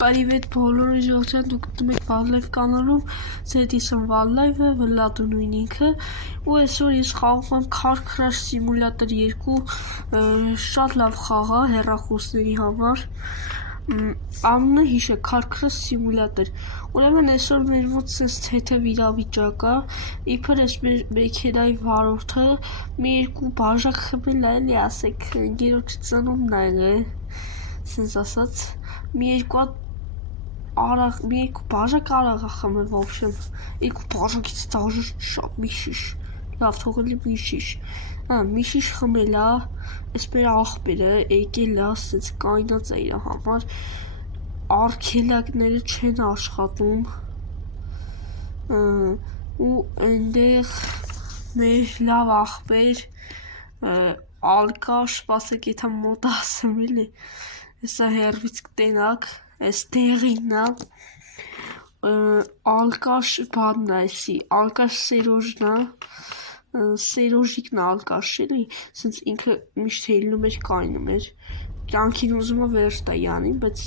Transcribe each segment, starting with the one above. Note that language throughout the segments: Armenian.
Привет, բոլորի ժողովրդյան, դուք դուք եք Wildlife կանալում, Citizen Wildlife-ը, Վլադուն ու ինքը, ու այսօր ես խաղում եմ Car Crash Simulator 2, շատ լավ խաղ է հեռախոսների համար, անունը հիշեք, Car Crash Simulator, ուրեմն այսօր մեր մոտ սենց թեթև իրավիճակ է, իբր ես մեր մեքենայի վարորդը, մի երկու բաժակ խմել է, էլի ասեք, ընկերոջը ծնումն ա եղել, սենց ասած, մի երկու բաժակ արաղ է խմել, в общем, երկու բաժակից դաժը շատ մի շիշ, լավ թողելի մի շիշ, մի շիշ խմել է, այս մեր աղբերը եկել է, սենց կայնած է իր համար, արգելակները չեն աշխատում, ու ընդեղ մեր լավ աղբեր, ալկա, սպասեք եթե մոտ ասեմ էլի, հեսա հերվից կտենակ, այս տեղինն է, ալկաշ բանն է այսի, ալկաշ սերոժն է, սերոժիկն է ալկաշ էլի, սենց ինքը միշտ հելնում էր կայնում էր, կյանքին ուզում է վերջ տա յանին, բայց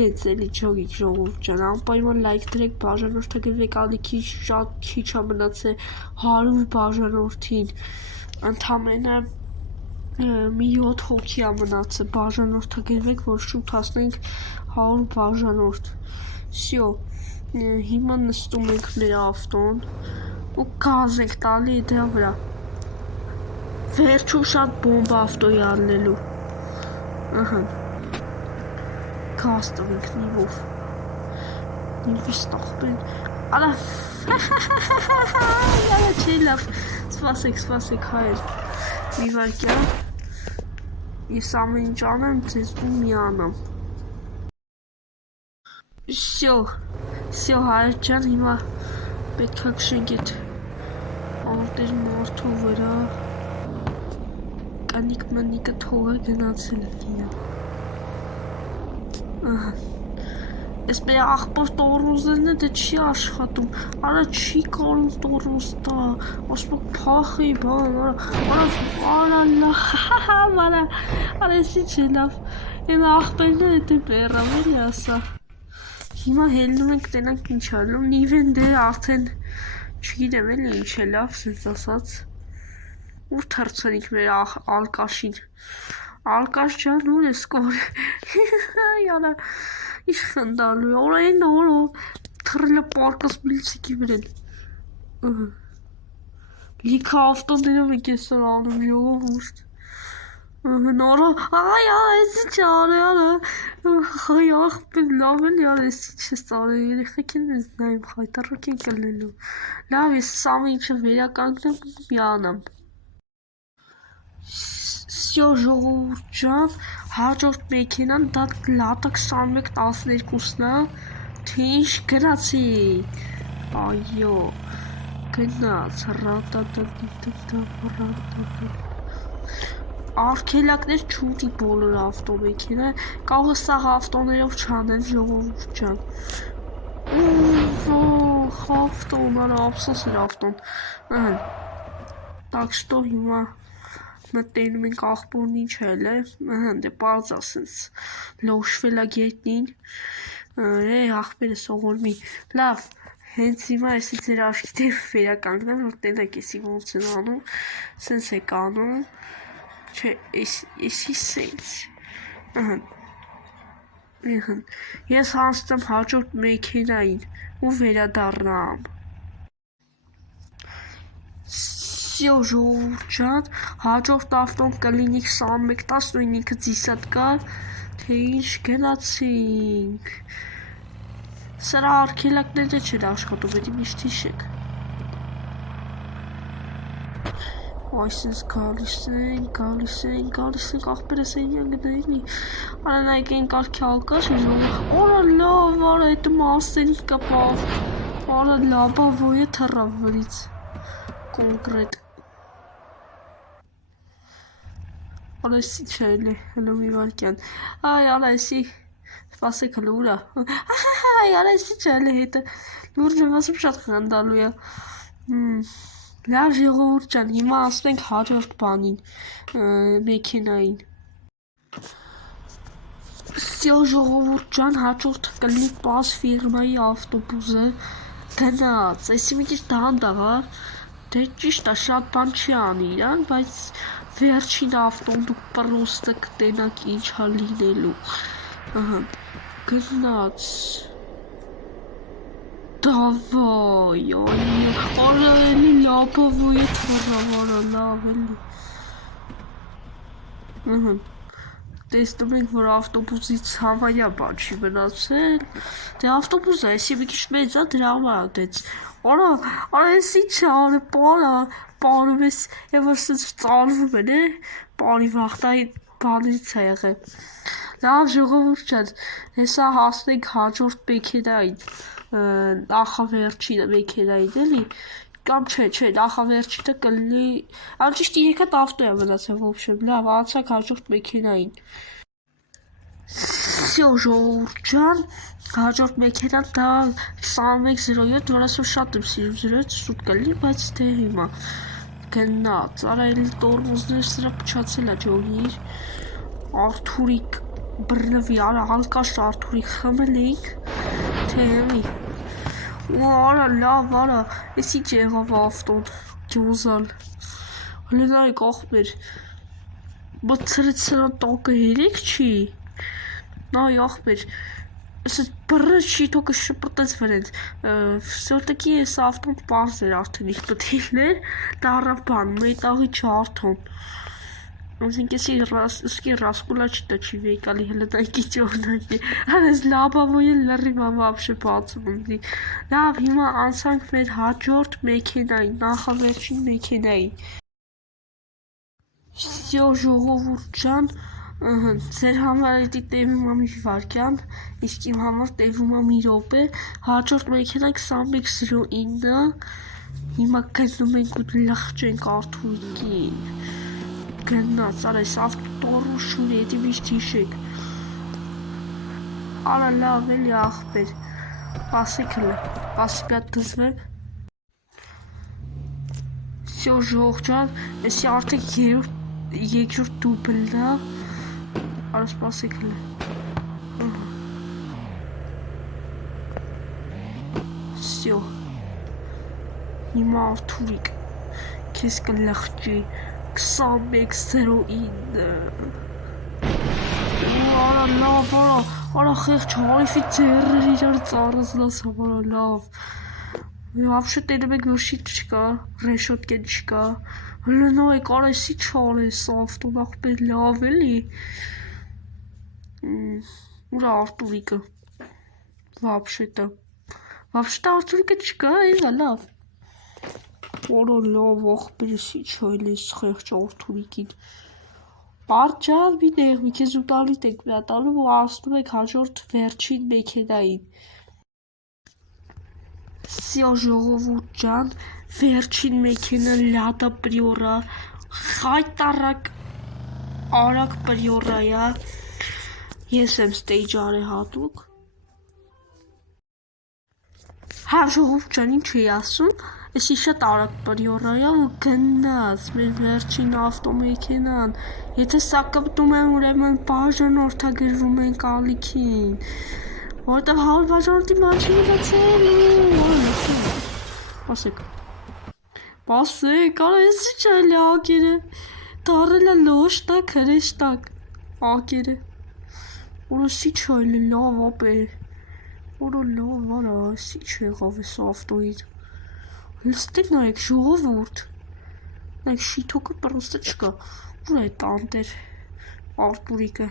դենց էլի ջոգիկ ժողովուրդ ջան, անպայման լայք դրեք, բաժանորդը գրվեք, ալիքի շատ քիչ է մնացել 100 բաժանորդին, ընդամենը մի 7 հոգի է մնացել, բաժանորդը գրվեք, որ շուտ հասնենք 100 բաժանորդ, սյո, հիմա նստում ենք մեր ավտոն, ու գազ ենք տալի դրա վրա, վերջում շատ բոմբ ավտոյի առնելու, գազ տվենք նիվով, նիվի ստախպեն, արա, յալա չի լավ, սպասեք հայր, մի վարկյան, ես ամեն ինչ անեմ, ձեզ ու մի անամ, սյո հայր ջան, հիմա պետք է քշենք էդ անտեր մարդու վրա, կանիք մնիկը թողը գնացել է, Ես մեր աղբոր տորուզելն է, դե չի աշխատում, արա չի կարում տորուզ տա, ասպոք պախի բան, արա եսի չէ լավ, են աղբերն է դե բերամ էլի ասա, հիմա հելնում ենք տենանք ինչ ալում, նիվեն դե արդեն չգիտեմ էլի ինչ է լավ, սենց ասած, ու թրցնիք մեր ալկաշին, ալկաշ ջան ուր ես կոր, յալա, Ինչ խնդալու է, օր այն օրը թռել է պարկաս միլցիկի վրեն, լիքը ավտոներով եք ես որ անում ժողովուրդ, նորա, այ ես ինչ արը, հայ աղբեր լավ էլ յար ես ինչ ես արը, երեխեք են ես նայմ խայտարոք են կլնելու, լավ ես սամը ինչը վերականգնեմ յանամ, Սյո ժողովուրդ ջան, հաջորդ մեքենան դա լատա 2112-ն է, թե ինչ գնացիք, այո, գնաց, արգելակներ չունի բոլոր ավտոմեքենը, կարող է սաղ ավտոներով չանել ժողովուրդ ջան, ավտոն, արա ապսոս էր ավտոն, так что հիմա մտնում ենք աղբորն ինչ էլ է, դե պարզ ասենց, լոշվել է գետնին, աղբերը սողորմի, լավ, հենց հիմա եսի ձեր աշկիտեր վերականգնեմ, որ տենակ եսի ոնց են անում, սենց եք անում, չէ, եսի սենց, ես հանցտեմ հաջորդ մեքենային ու վերադառնամ, Սյո ժողովուրդ ջան, հաջորդ ավտոն կլինի 2119 ինքը ձիսատ կա, թե ինչ գնացինք, սրա արգելակները չեր աշխատում, էդի միշտ հիշեք, այսինց գալիս ենք, աղբերս էին գնայինի, արա նայք են կարգի ալկաշ է ժողով, արա լավ, արա էտը մասերի կպավ, արա լաբա ոյը թռավ վրից, կոնկրետ, Արա եսի չէլ է, հլո մի վարկյան, այ արա եսի, սպասեք հլո ուրա, արա եսի չէլ է հետը, լուրջը վասում շատ խնդալու է, լավ ժողովուրդ ջան, հիմա ասվենք հաջորդ բանին, մեքենային, Всё ժողովուրդ ջան, հաջորդ կլինի Պազ ֆիրմայի ավտոբուսը գնաց, այսի մի քիչ դանդաղ, դե ճիշտ է, շատ բան չի անի իրան, բայց վերջին ավտոն դուք պրոստը կտենաք ինչ ա լինելու, գնաց, դավայ, արա էլի լապավոյը թռավարա, լավ էլի, տեսնում ենք, որ ավտոբուսից համարյա բան չի մնացել, դե ավտոբուսը այսի մի քիչ մեծ է, դրա համար դեց, արա այս ինչ է, արա պարում ես, և որ սենց ծալվում են, պարի վաղտայի բանից է եղել, լավ ժողովուրդ ջան, հեսա հասնենք հաջորդ մեքենային, նախավերջինը մեքենային էլի, կամ չէ, նախավերջինը կլինի, անճիշտ 3 հատ ավտո է մնացել, ոբշեմ, լավ, անցանք հաջորդ մեքենային, Всё ժողովուրդ ջան, հաջորդ մեքենան դա 2107, որ ասում շատ եմ սիրում 07 սուտ կլինի, բայց թե հիմա գնաց, արա էլի տորմոզներ սրա փչացել է ջողիր, Արթուրիկ բռնվի, արա հալկաշ Արթուրիկ խմել էինք, թե էլի, արա լավ, արա, ես ինչ եղավ ավտոն, գյոզալ, հլենայք ախմեր, բծրեց սրան տակը հերիք չի, նայ ախմեր, ասած բռնեց չի թոքը շպրտեց վրենց, всё-таки ես ավտոն պարզ էր արդեն իր պտիլներ, դարավ բան, մետաղի չարթոն, ասենք եսի ռասկուլա չտա չի վեկալի հլետայքի ճորնակ է, անես լաբավոյը լրի մամապշը բացում ունի, լավ հիմա անցանք մեր հաջորդ մեքենային, նախավերջին մեքենային, Всё ժողովուրդ ջան, ձեր համար էդի տևում է մի վարկյան, իսկ իմ համար տևում է մի րոպե, հաջորդ մեքենա 2109-ը, հիմա գնում ենք ու լղջենք Արթուրիկին, գնաց, արա ես ավտոտորուշ ունի, էդի միշտ հիշեք, արա լավ էլի ախպեր, պասեք հլը, պասի պյատ դզվեմ, Всё ժողովուրդ ջան, եսի արդեք երկրորդ դուբլն է, արա սպասեք հլը, Всё, հիմա Արթուրիկ, քեզ կլղջի, 2109, արա լավ, արա խեղջ հարիվի ձերրեր իրար ծարզլասավ, արա լավ, Вообще տենում ենք, որ շիտ չկա, ռեշոտկեն չկա, հլնայք, արա եսի չար ես ավտոն ախպեր լավ էլի, ուրա Արթուրիկը, Вообще-то Արթուրիկը չկա, էվա լավ, Արա լավ ախպեր եսի չայլ ես խեղջ Արթուրիկին, Արջան մի նեղմի, քեզ ուտալիտ ենք միատանում ու ասնում ենք հաջորդ վերջին մեքենային, Всё ժողովուրդ ջան, վերջին մեքենը լադա պրիորա, խայտարակ արակ պրիորայա, ես եմ ստեյջ արե հատուկ, հա ժողովուրդ ջան ինչ էի ասում, եսի շատ արակ պրիորայա ու գնաց մեր վերջին ավտո մեքենան, եթե սա կպտում եմ ուրեմն բաժանորդագրվում ենք ալիքին, որտեղ 100 բաժանորդի մանչի մտացել Պասեք, արա ես ինչ այլ է ակերը, դարել է լոշ տակ, հրեշ տակ, ակերը, որը սիչ այլ է լավ ապե, որը լավ արա, սիչ եղավ ես ավտոյին, լստեք նայեք ժողովուրդ, նայեք շիթոքը պրոստը չկա, ուր է տանտեր, Արթուրիկը,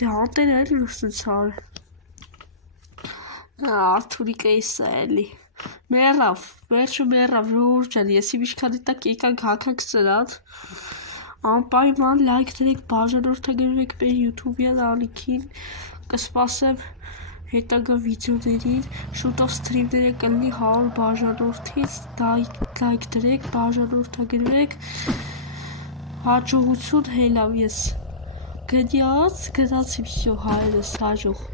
դե անտերը էլի որ սենց հարը, Արթուրիկը եսա էլի, մերավ, վերջը մերավ, ժողովուրդ ջան, եսի միշքանի տակ եկանք հաքանք սրած, անպայման լայք դրեք, բաժանորդագրվեք մեր յութուբյան ալիքին, կսպասեմ հետագա վիդեոներին, շուտով սթրիմները կլինի 100 բաժանորդից, լայք դրեք, բաժանորդագրվեք, հաջողություն հելավ ես, գնացի всё հայրս հաջող